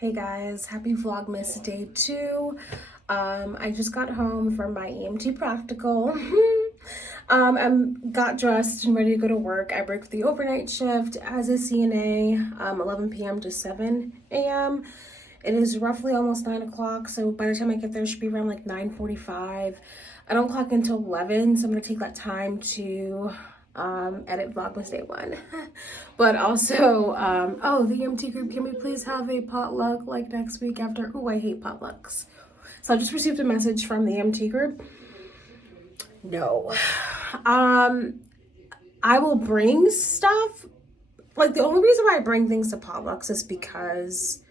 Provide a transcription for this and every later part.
Hey guys, happy Vlogmas day 2. I just got home from my EMT practical. I got dressed and ready to go to work. I work the overnight shift as a CNA, 11 p.m. to 7 a.m. It is roughly almost 9 o'clock, so by the time I get there, it should be around like 9:45. I don't clock until 11, so I'm going to take that time to edit Vlogmas day 1. But also, oh, the EMT group, can we please have a potluck like next week after? Oh, I hate potlucks. So I just received a message from the EMT group. No. I will bring stuff. Like, the only reason why I bring things to potlucks is because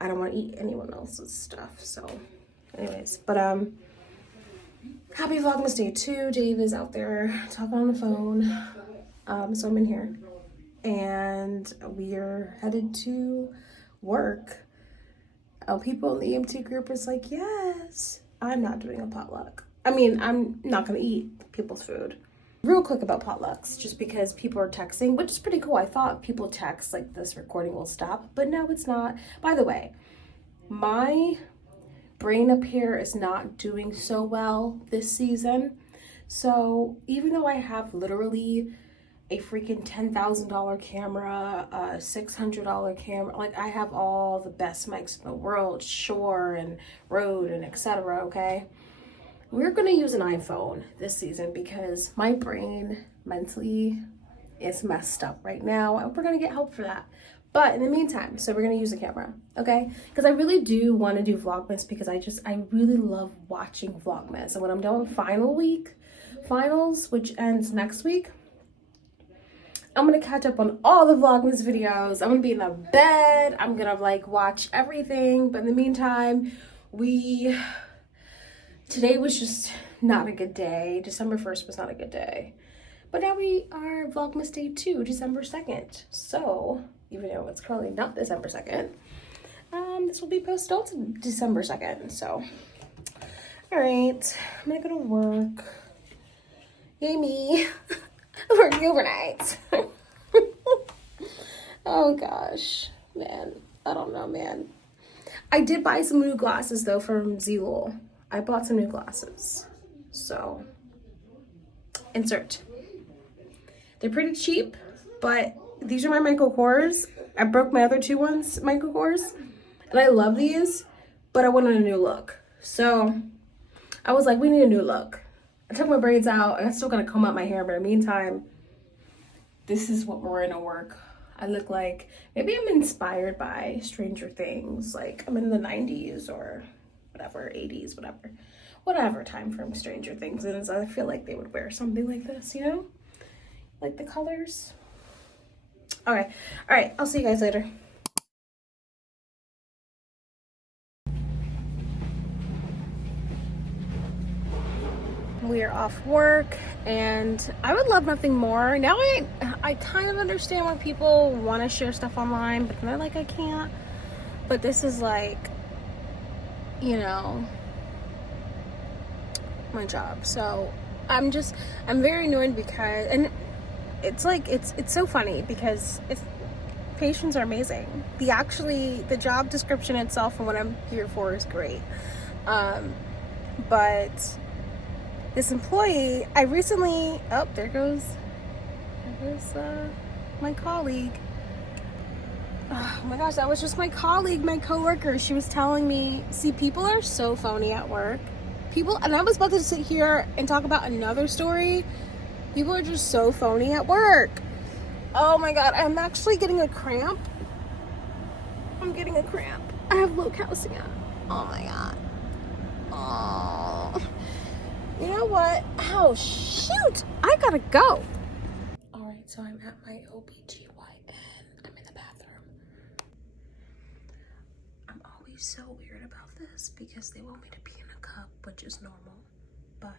I don't want to eat anyone else's stuff. So anyways, but happy Vlogmas day 2. Dave is out there talking on the phone. So I'm in here and we are headed to work. People in the EMT group is like, yes, I'm not doing a potluck. I mean, I'm not gonna eat people's food. Real quick about potlucks, just because people are texting, which is pretty cool. I thought people text like this recording will stop, but no, it's not. By the way, my brain up here is not doing so well this season. So even though I have literally a freaking $10,000 camera, a $600 camera, like I have all the best mics in the world, Shure and Rode and etc. Okay, we're gonna use an iPhone this season because my brain mentally is messed up right now, and we're gonna get help for that. But in the meantime, so we're gonna use a camera, okay? Because I really do want to do Vlogmas because I really love watching Vlogmas. And when I'm done with finals, which ends next week, I'm gonna catch up on all the Vlogmas videos. I'm gonna be in the bed. I'm gonna like watch everything. But in the meantime, today was just not a good day. December 1st was not a good day. But now we are Vlogmas day 2, December 2nd. So even though it's currently not December 2nd, this will be posted on December 2nd. So, all right, I'm gonna go to work. Yay me. Working overnight. Oh gosh, man. I don't know, man. I did buy some new glasses though from Zlul. I bought some new glasses. So, insert. They're pretty cheap, but these are my Michael Kors. I broke my other 2 ones, Michael Kors, and I love these, but I wanted a new look. So I was like, we need a new look. I took my braids out. I still gotta comb out my hair, but in the meantime, this is what we're wearing to work. I look like, maybe I'm inspired by Stranger Things. Like I'm in the 90s or whatever, 80s, whatever time frame Stranger Things is. I feel like they would wear something like this, you know? Like the colors. Okay, all right, I'll see you guys later. We are off work, and I would love nothing more. Now I kind of understand why people want to share stuff online, but they're like, I can't. But this is like, you know, my job. So I'm very annoyed because, and it's like, it's so funny because patients are amazing. The job description itself and what I'm here for is great. But this employee, I recently, oh, there goes my colleague. Oh my gosh, that was just my colleague, my coworker. She was telling me, see, people are so phony at work. And I was about to sit here and talk about another story. People are just so phony at work. Oh my God, I'm actually getting a cramp. I'm getting a cramp. I have low calcium. Oh my God. Oh. You know what? Oh, shoot. I gotta go. All right, so I'm at my OBGYN. I'm in the bathroom. I'm always so weird about this because they want me to pee in a cup, which is normal. But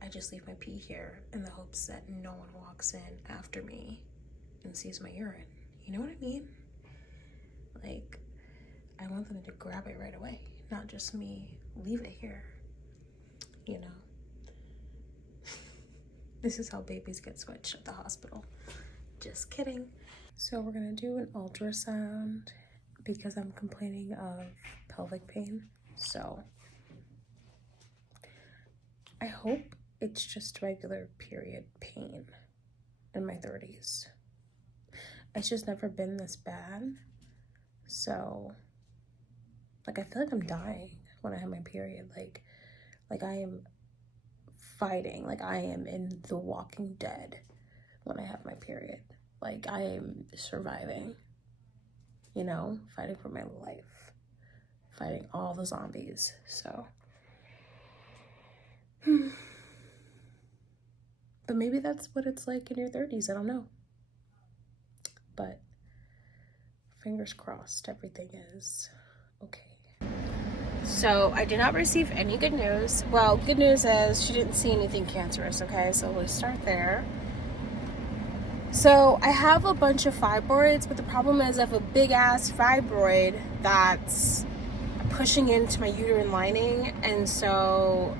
I just leave my pee here in the hopes that no one walks in after me and sees my urine. You know what I mean? Like, I want them to grab it right away, not just me leave it here, you know? This is how babies get switched at the hospital. Just kidding. So we're gonna do an ultrasound because I'm complaining of pelvic pain. So I hope it's just regular period pain in my 30s. It's just never been this bad. So like I feel like I'm dying when I have my period. Like I am fighting. Like I am in The Walking Dead when I have my period. Like I am surviving, you know, fighting for my life, fighting all the zombies. So but maybe that's what it's like in your 30s. I don't know. But fingers crossed everything is okay. So I did not receive any good news. Well, good news is she didn't see anything cancerous, okay? So we'll start there. So I have a bunch of fibroids, but the problem is I have a big ass fibroid that's pushing into my uterine lining. And so,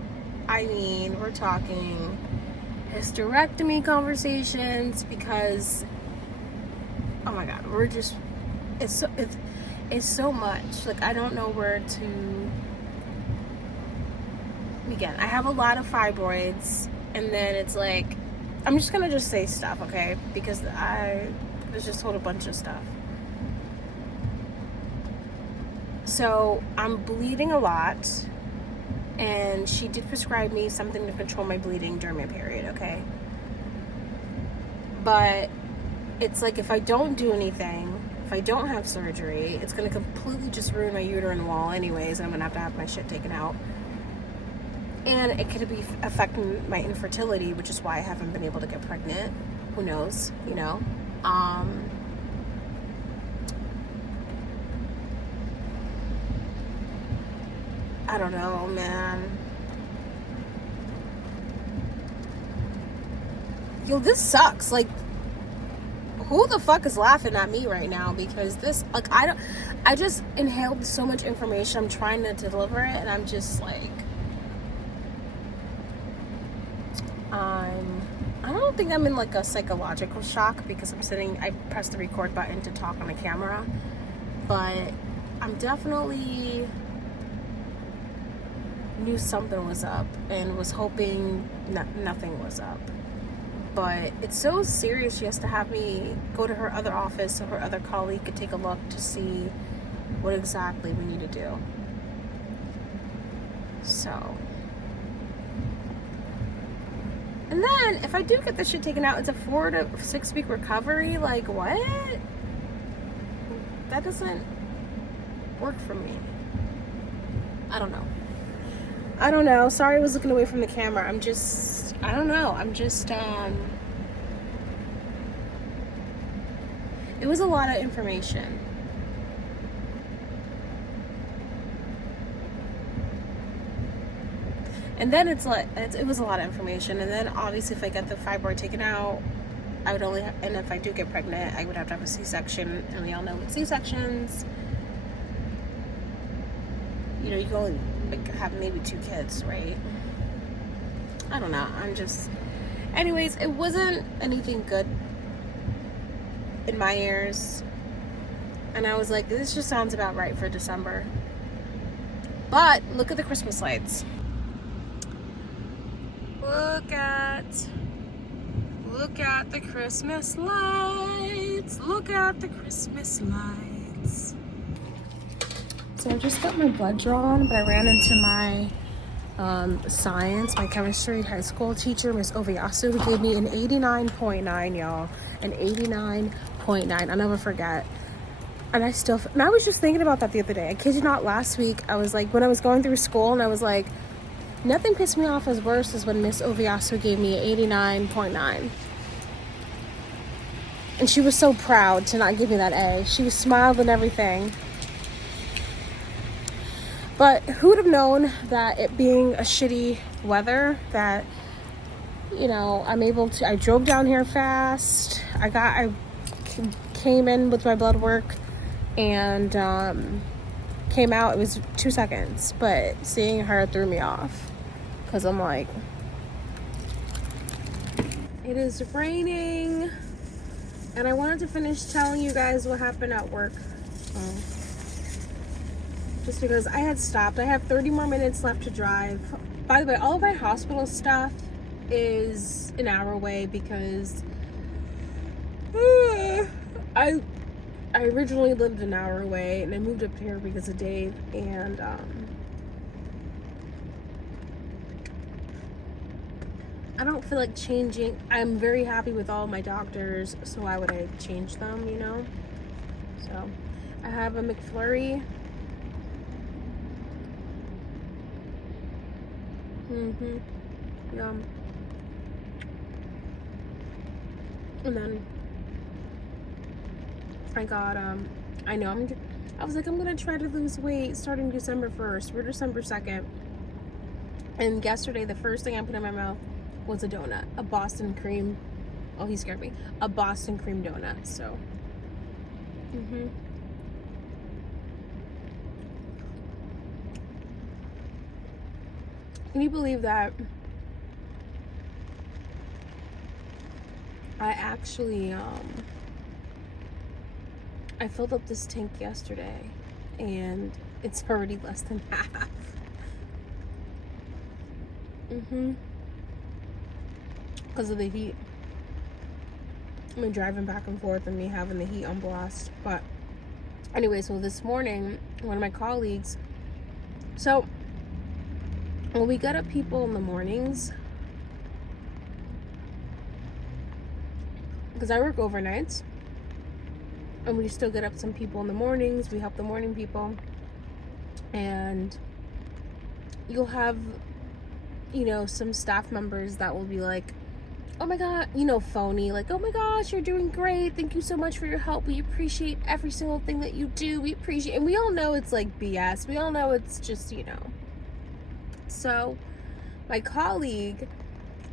I mean, we're talking hysterectomy conversations because, oh my God, we're just, it's so much. Like, I don't know where to begin. I have a lot of fibroids, and then it's like, I'm just gonna just say stuff, okay? Because I was just told a bunch of stuff. So I'm bleeding a lot, and she did prescribe me something to control my bleeding during my period, okay? But it's like if I don't do anything, if I don't have surgery, it's gonna completely just ruin my uterine wall anyways, and I'm gonna have my shit taken out. And it could be affecting my infertility, which is why I haven't been able to get pregnant. Who knows, you know? I don't know, man. Yo, this sucks. Like, who the fuck is laughing at me right now? Because this, like, I just inhaled so much information. I'm trying to deliver it, and I'm just like, I don't think I'm in like a psychological shock because I pressed the record button to talk on the camera, but I'm definitely knew something was up and was hoping nothing was up. But it's so serious, she has to have me go to her other office so her other colleague could take a look to see what exactly we need to do. So, and then if I do get this shit taken out, it's a 4 to 6 week recovery. Like, what? That doesn't work for me. I don't know. Sorry I was looking away from the camera. I don't know. It was a lot of information. And then it was a lot of information. And then obviously if I get the fibroid taken out, and if I do get pregnant, I would have to have a C-section. And we all know with C-sections, you know, you can only have maybe 2 kids, right? I don't know. Anyways, it wasn't anything good in my ears. And I was like, this just sounds about right for December. But look at the Christmas lights. Look at the Christmas lights. Look at the Christmas lights. So I just got my blood drawn, but I ran into my my chemistry high school teacher, Miss Oviasu, who gave me an 89.9, y'all. An 89.9. I'll never forget. And I was just thinking about that the other day. I kid you not, last week, I was like, when I was going through school, and I was like, nothing pissed me off as worse as when Miss Oviasu gave me an 89.9. And she was so proud to not give me that A. She was smiled and everything. But who would have known that it being a shitty weather, that, you know, I drove down here fast. I came in with my blood work and came out. It was 2 seconds. But seeing her threw me off. Because I'm like, it is raining. And I wanted to finish telling you guys what happened at work. just because I had stopped. I have 30 more minutes left to drive. By the way, all of my hospital stuff is an hour away because I originally lived an hour away and I moved up here because of Dave, and I don't feel like changing. I'm very happy with all my doctors, so why would I change them, you know? So I have a McFlurry. Yum. And then I got I was like, I'm gonna try to lose weight starting December 1st. We're December 2nd. And yesterday the first thing I put in my mouth was a donut. A Boston cream. Oh, he scared me. A Boston cream donut. So Can you believe that I actually I filled up this tank yesterday and it's already less than half. Because of the heat. I mean, driving back and forth and me having the heat on blast. But anyway, so this morning, one of my colleagues, so when we get up people in the mornings, because I work overnights, and we still get up some people in the mornings, we help the morning people, and you'll have, you know, some staff members that will be like, oh my god, you know, phony, like, oh my gosh, you're doing great, thank you so much for your help, we appreciate every single thing that you do, we appreciate, and we all know it's like BS, we all know it's just, you know. So my colleague,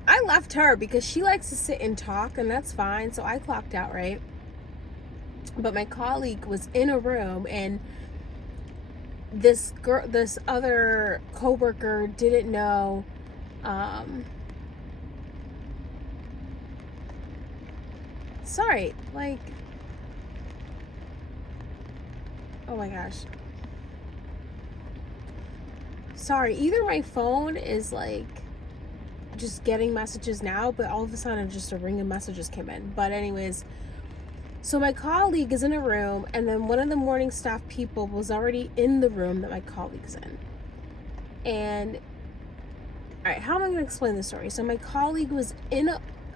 I left her because she likes to sit and talk, and that's fine, so I clocked out, right? But my colleague was in a room, and this other coworker didn't know, sorry, like, oh my gosh. Sorry, either my phone is like just getting messages now, but all of a sudden just a ring of messages came in. But anyways, so my colleague is in a room, and then one of the morning staff people was already in the room that my colleague's in. And all right, how am I going to explain the story? So my colleague was in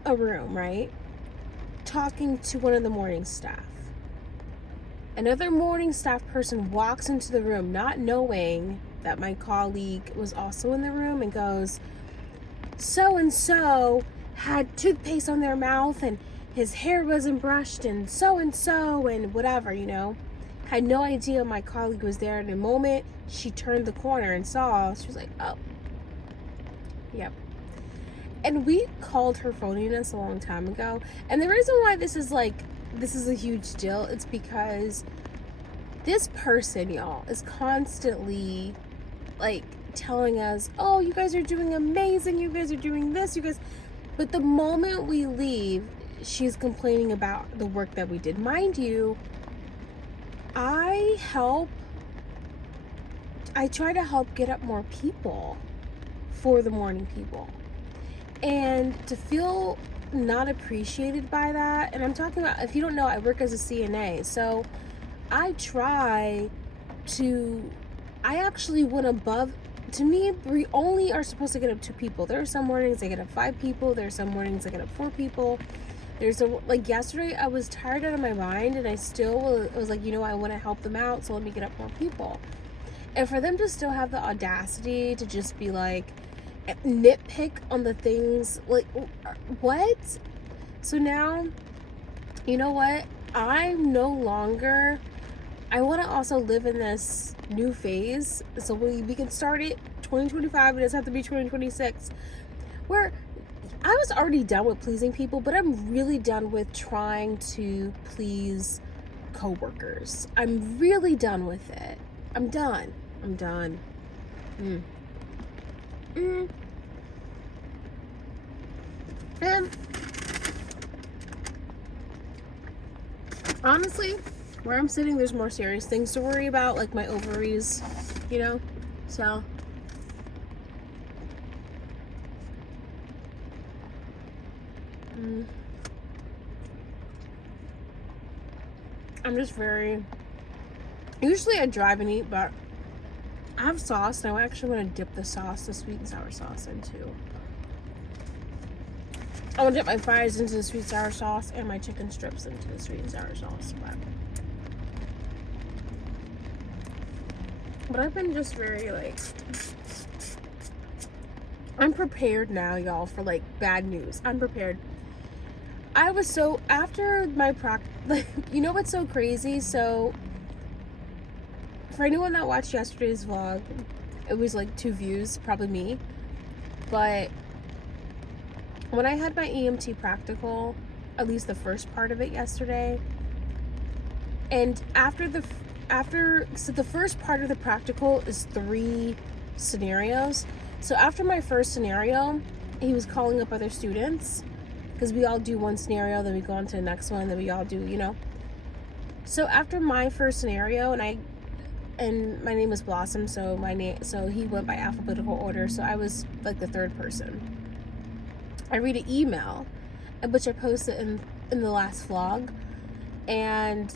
a room, right, talking to one of the morning staff. Another morning staff person walks into the room not knowing that my colleague was also in the room and goes, so-and-so had toothpaste on their mouth and his hair wasn't brushed and so-and-so and whatever, you know. Had no idea my colleague was there. In a moment she turned the corner and saw, she was like, oh, yep. And we called her phoniness a long time ago. And the reason why this is a huge deal, it's because this person, y'all, is constantly like telling us, oh, you guys are doing amazing, you guys are doing this, you guys, but the moment we leave, she's complaining about the work that we did. Mind you, I try to help get up more people for the morning people, and to feel not appreciated by that, and I'm talking about, if you don't know, I work as a CNA, so I actually went above. To me, we only are supposed to get up 2 people. There are some mornings I get up 5 people. There are some mornings I get up 4 people. Like yesterday, I was tired out of my mind, and I was like, you know, I want to help them out, so let me get up more people. And for them to still have the audacity to just be like, nitpick on the things, like, what? So now, you know what? I'm no longer, I want to also live in this new phase, so we can start it 2025, it doesn't have to be 2026, where I was already done with pleasing people, but I'm really done with trying to please coworkers. I'm really done with it. I'm done. And honestly, where I'm sitting, there's more serious things to worry about, like my ovaries, you know? So, I'm just very, usually I drive and eat, but I have sauce, and I actually want to dip the sauce, the sweet and sour sauce, into. I want to dip my fries into the sweet and sour sauce and my chicken strips into the sweet and sour sauce. But I've been just very, like, I'm prepared now, y'all, for, like, bad news. I'm prepared. I was so, after my like, you know what's so crazy? So, for anyone that watched yesterday's vlog, it was like 2 views, probably me. But when I had my EMT practical, at least the first part of it yesterday, and so the first part of the practical is 3 scenarios. So after my first scenario, he was calling up other students, because we all do one scenario, then we go on to the next one, then we all do, you know. So after my first scenario, and my name was Blossom, so he went by alphabetical order, so I was like the 3rd person. I read an email, which I posted in the last vlog, and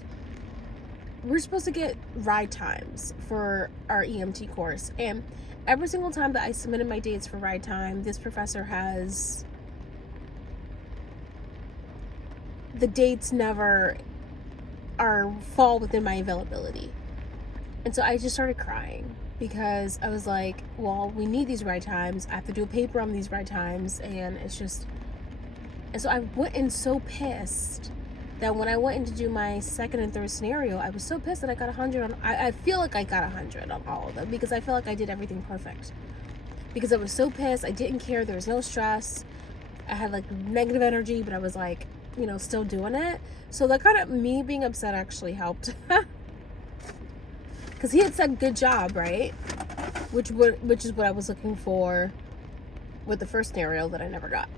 we're supposed to get ride times for our EMT course, and every single time that I submitted my dates for ride time, this professor has, the dates never fall within my availability. And so I just started crying, because I was like, well, we need these ride times. I have to do a paper on these ride times, and it's just, and so I went in so pissed that when I went in to do my 2nd and 3rd scenario, I was so pissed that I got 100 on, I feel like I got 100 on all of them, because I feel like I did everything perfect. Because I was so pissed, I didn't care, there was no stress, I had like negative energy, but I was like, you know, still doing it. So that kind of, me being upset actually helped. Because he had said good job, right? Which is what I was looking for with the first scenario that I never got.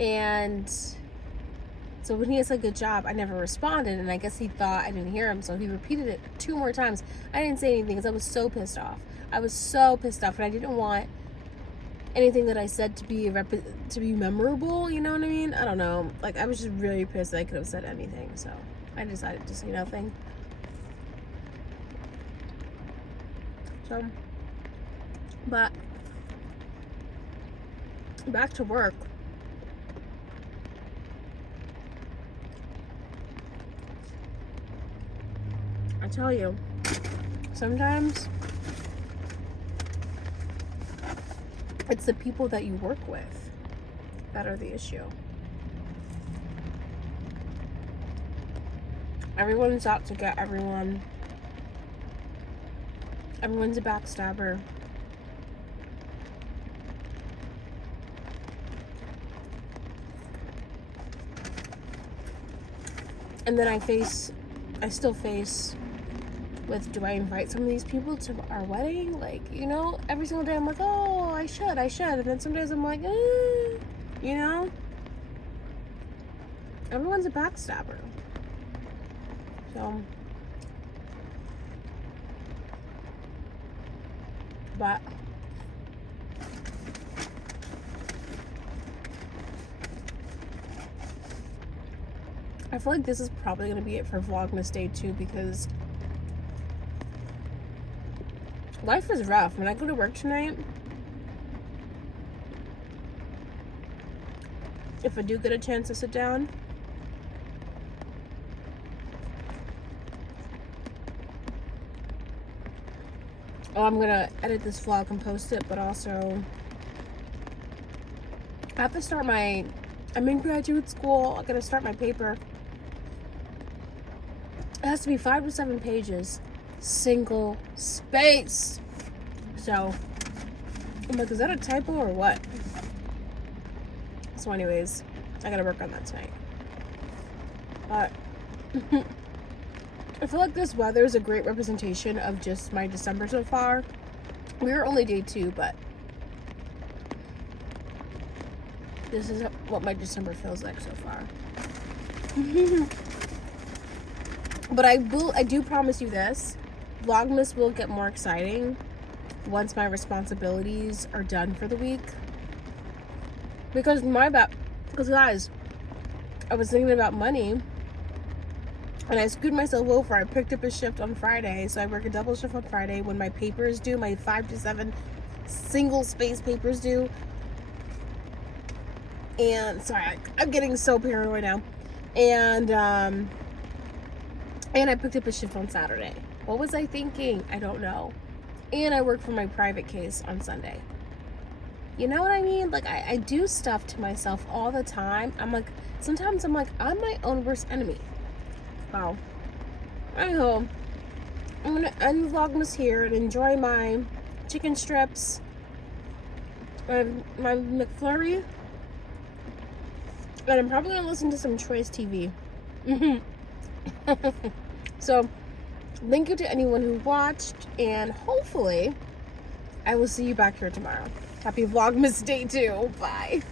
And so when he had said good job, I never responded, and I guess he thought I didn't hear him, so he repeated it 2 more times. I didn't say anything because I was so pissed off. I was so pissed off, and I didn't want anything that I said to be memorable, you know what I mean? I don't know. Like, I was just really pissed that I could have said anything, so I decided to say nothing. So, but back to work. I tell you, sometimes it's the people that you work with that are the issue. Everyone's out to get everyone. Everyone's a backstabber. And then I still face with, do I invite some of these people to our wedding? Like, you know, every single day I'm like, oh, I should. And then some days I'm like, you know? Everyone's a backstabber. So, but I feel like this is probably going to be it for Vlogmas Day 2, because life is rough. When I go to work tonight, if I do get a chance to sit down, I'm going to edit this vlog and post it, but also I have to start I'm in graduate school. I gotta start my paper. It has to be 5 to 7 pages, single space. So I'm like, is that a typo or what? So anyways, I gotta work on that tonight. But I feel like this weather is a great representation of just my December so far. We're only day 2, but this is what my December feels like so far. But I do promise you this. Vlogmas will get more exciting once my responsibilities are done for the week. Because guys, I was thinking about money and I screwed myself over. I picked up a shift on Friday, so I work a double shift on Friday when my papers due, my 5 to 7 single space papers due. And sorry, I'm getting so paranoid now. And I picked up a shift on Saturday. What was I thinking? I don't know. And I work for my private case on Sunday. You know what I mean? Like, I do stuff to myself all the time. Sometimes I'm like, I'm my own worst enemy. Wow. Anyhow, I'm gonna end Vlogmas here and enjoy my chicken strips, my McFlurry, and I'm probably gonna listen to some Choice TV. So, thank you to anyone who watched, and hopefully, I will see you back here tomorrow. Happy Vlogmas Day 2. Bye.